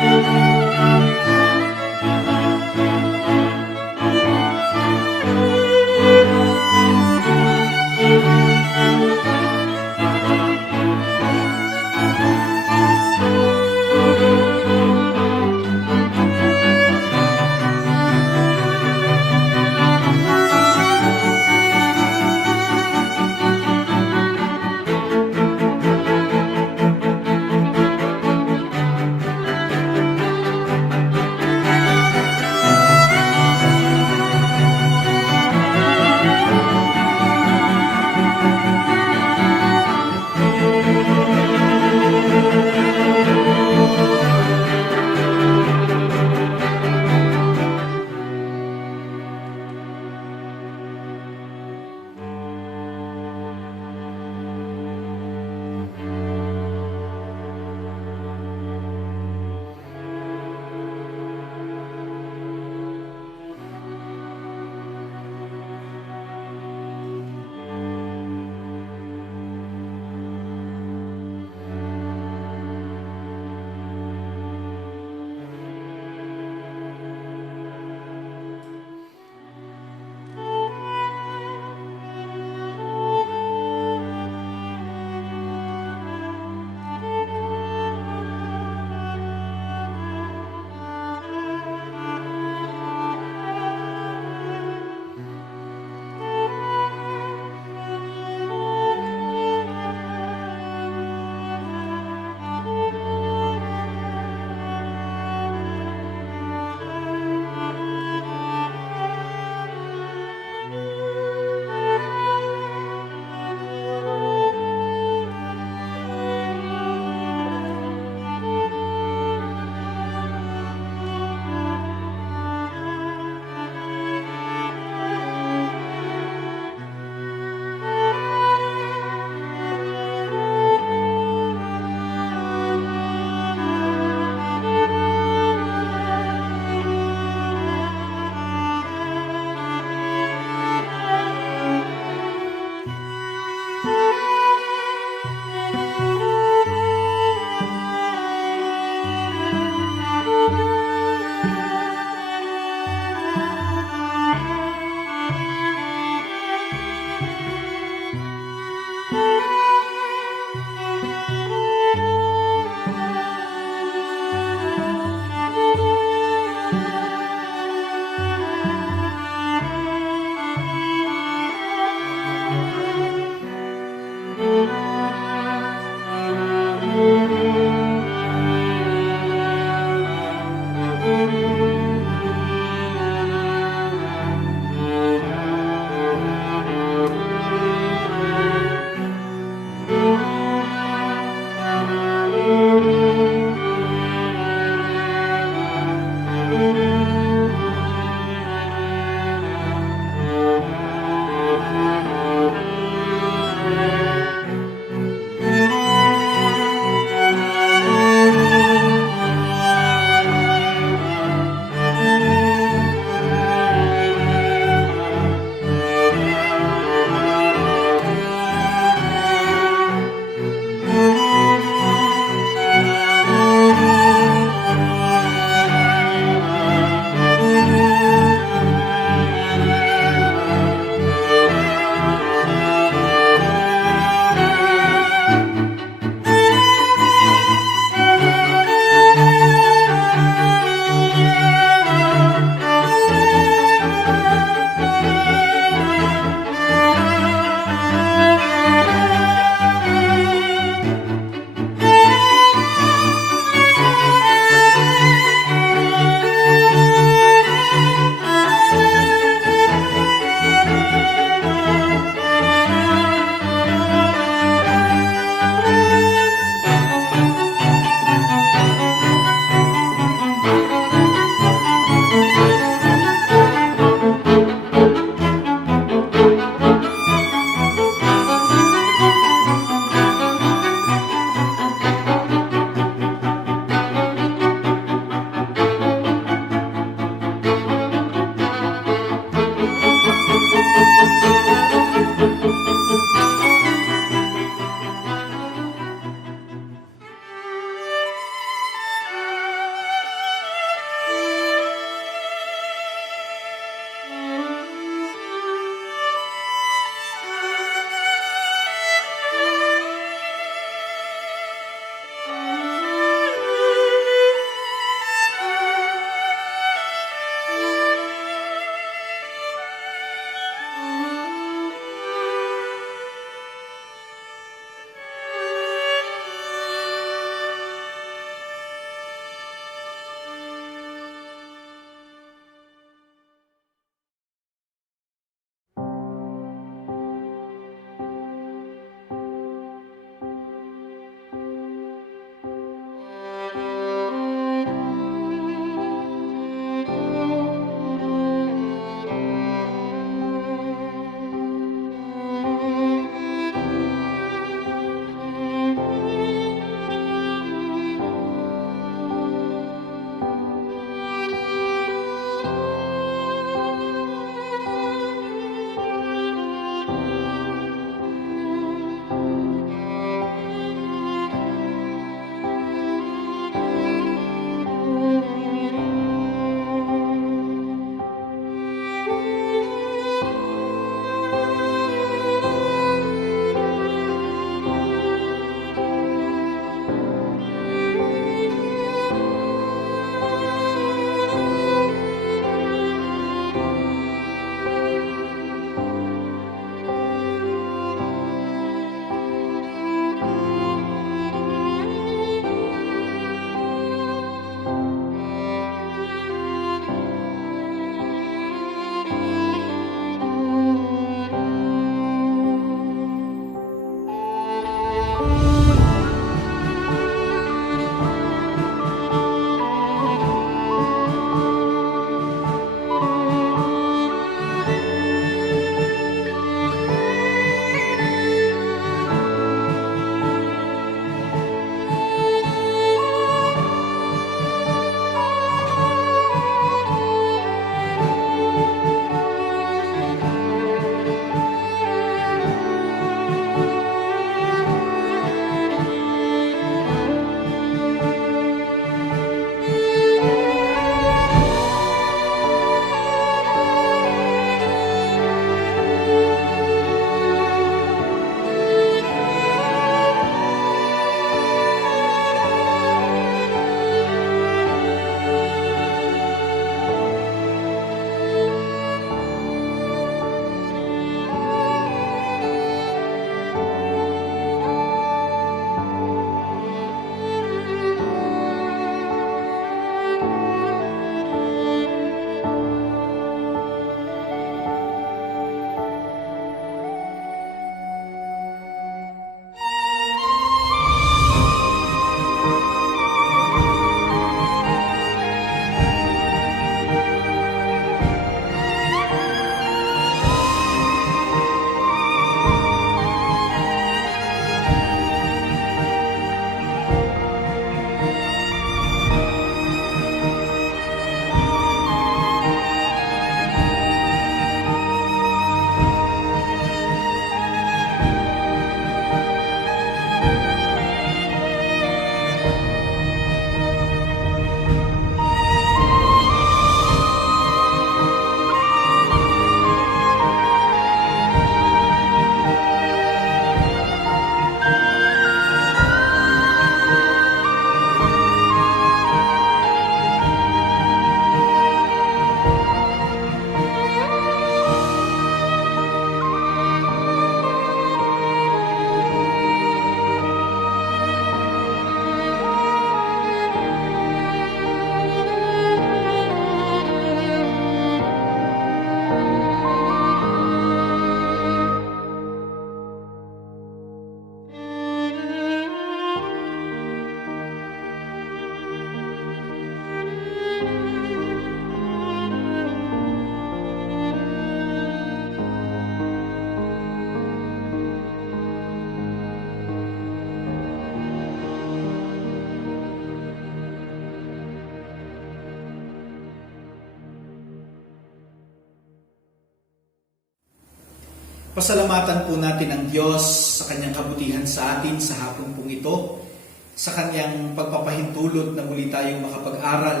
Pasalamatan po natin ang Diyos sa kanyang kabutihan sa atin sa hapon pong ito, sa kanyang pagpapahintulot na muli tayong makapag-aral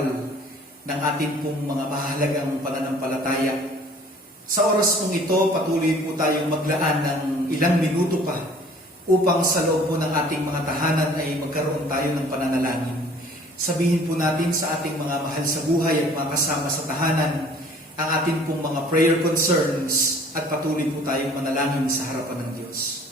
ng ating pong mga mahalagang pananampalataya. Sa oras pong ito, patuloy po tayong maglaan ng ilang minuto pa upang sa loob po ng ating mga tahanan ay magkaroon tayo ng pananalangin. Sabihin po natin sa ating mga mahal sa buhay at mga kasama sa tahanan ang ating pong mga prayer concerns at patuloy po tayong manalangin sa harapan ng Diyos.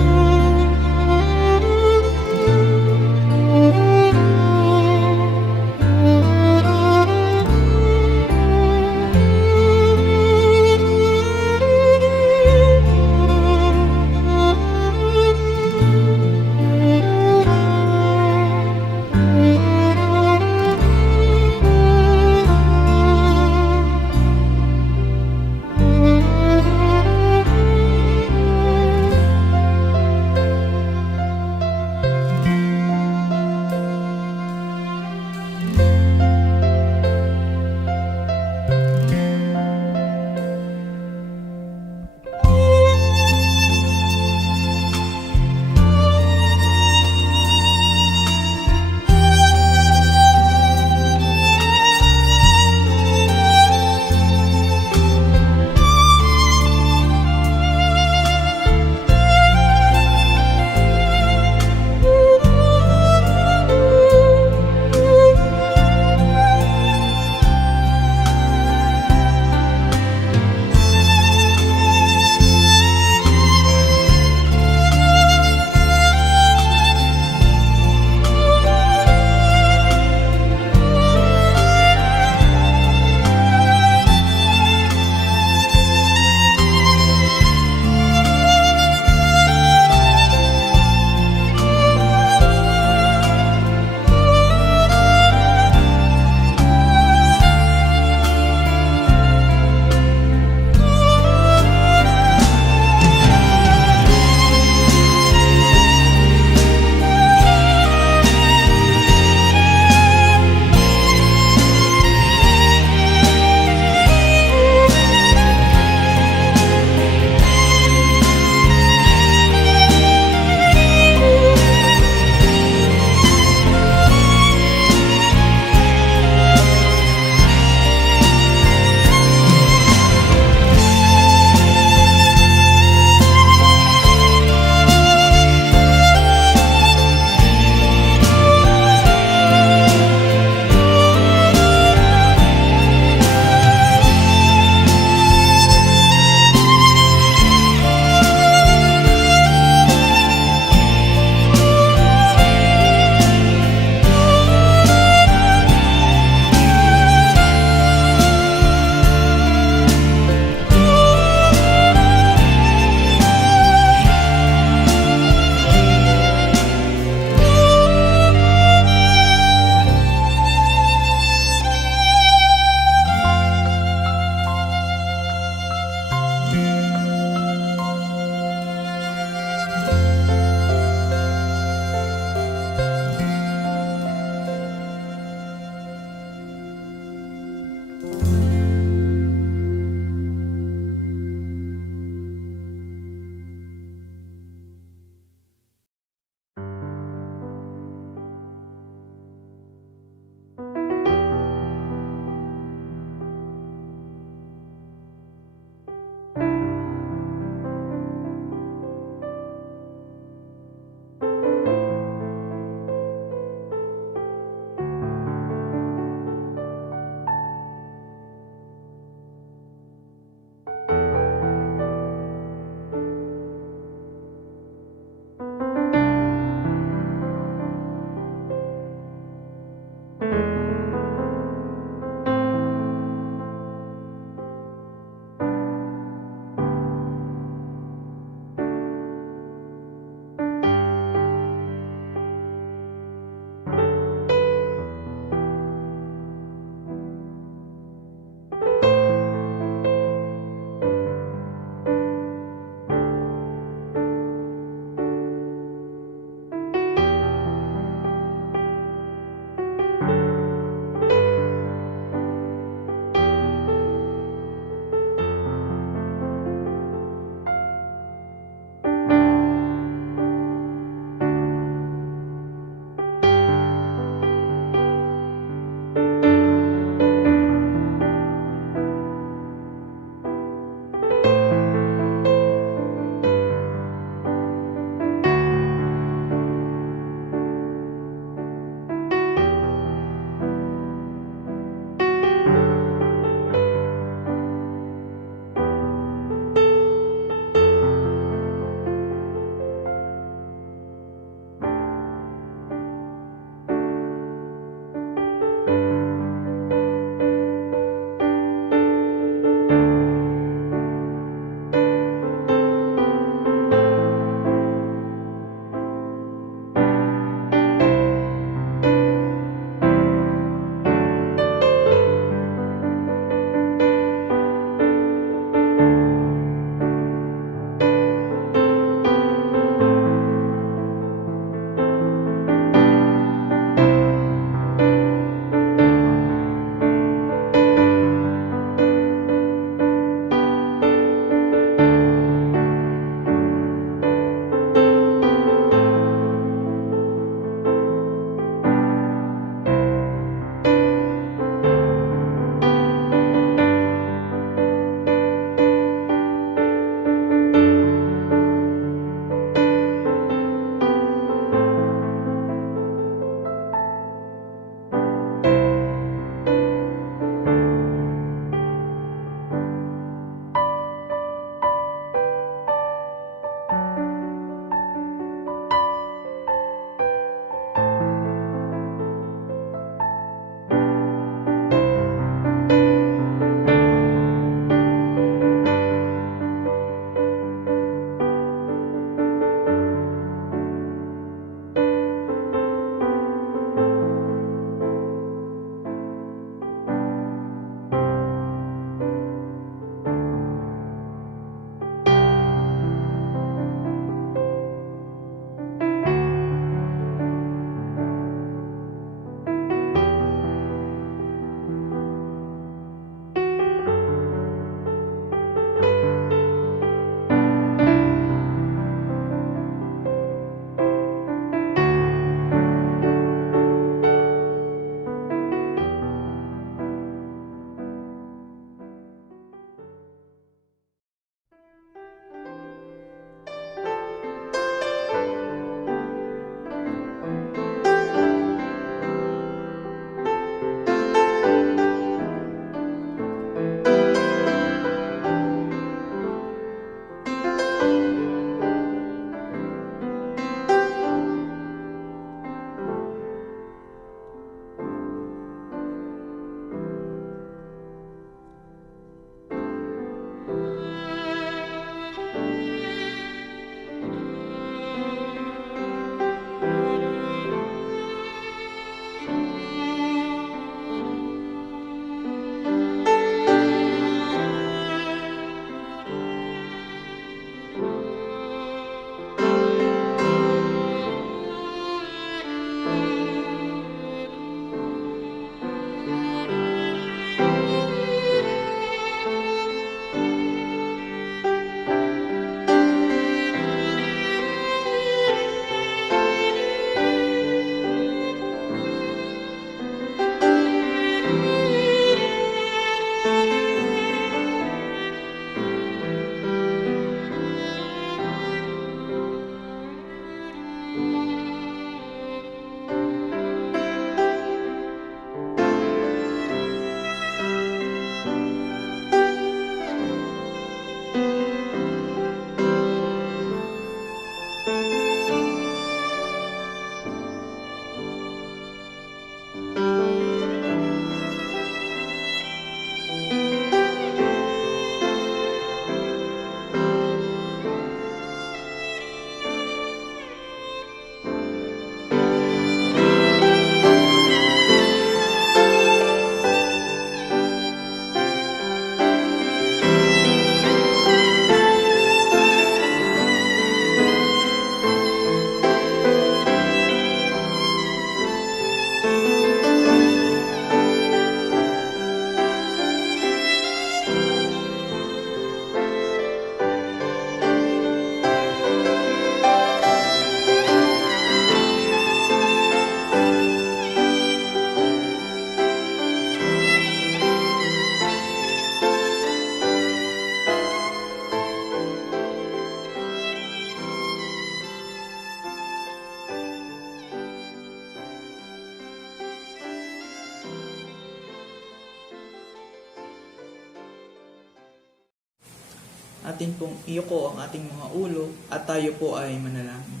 atin pong iyuko ang ating mga ulo at tayo po ay manalangin.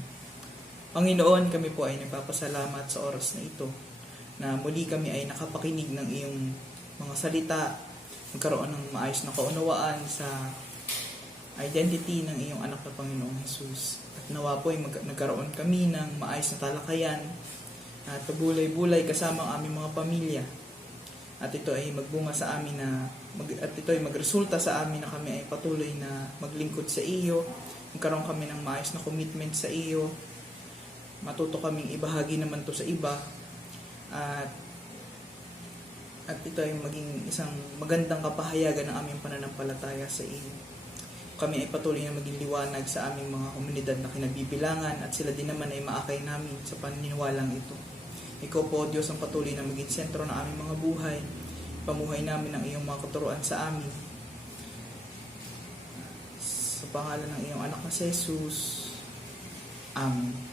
Panginoon, kami po ay nagpapasalamat sa oras na ito na muli kami ay nakapakinig ng iyong mga salita, magkaroon ng maayos na kaunawaan sa identity ng iyong anak na Panginoong Jesus. At nawa po ay nagkaroon kami ng maayos na talakayan at pabulay-bulay kasama ang aming mga pamilya. At ito ay magbunga sa amin at ito ay magresulta sa amin na kami ay patuloy na maglingkod sa iyo, magkaroon kami ng maayos na commitment sa iyo, matuto kaming ibahagi naman to sa iba, at ito ay maging isang magandang kapahayagan ng aming pananampalataya sa iyo. Kami ay patuloy na maging liwanag sa aming mga komunidad na kinabibilangan at sila din naman ay maakay namin sa paniniwalang ito. Ikaw po, Diyos, ang patuloy na maging sentro ng aming mga buhay. Pamuhay namin ang iyong mga katuruan sa amin. Sa pangalan ng iyong anak na si Jesus. Amen.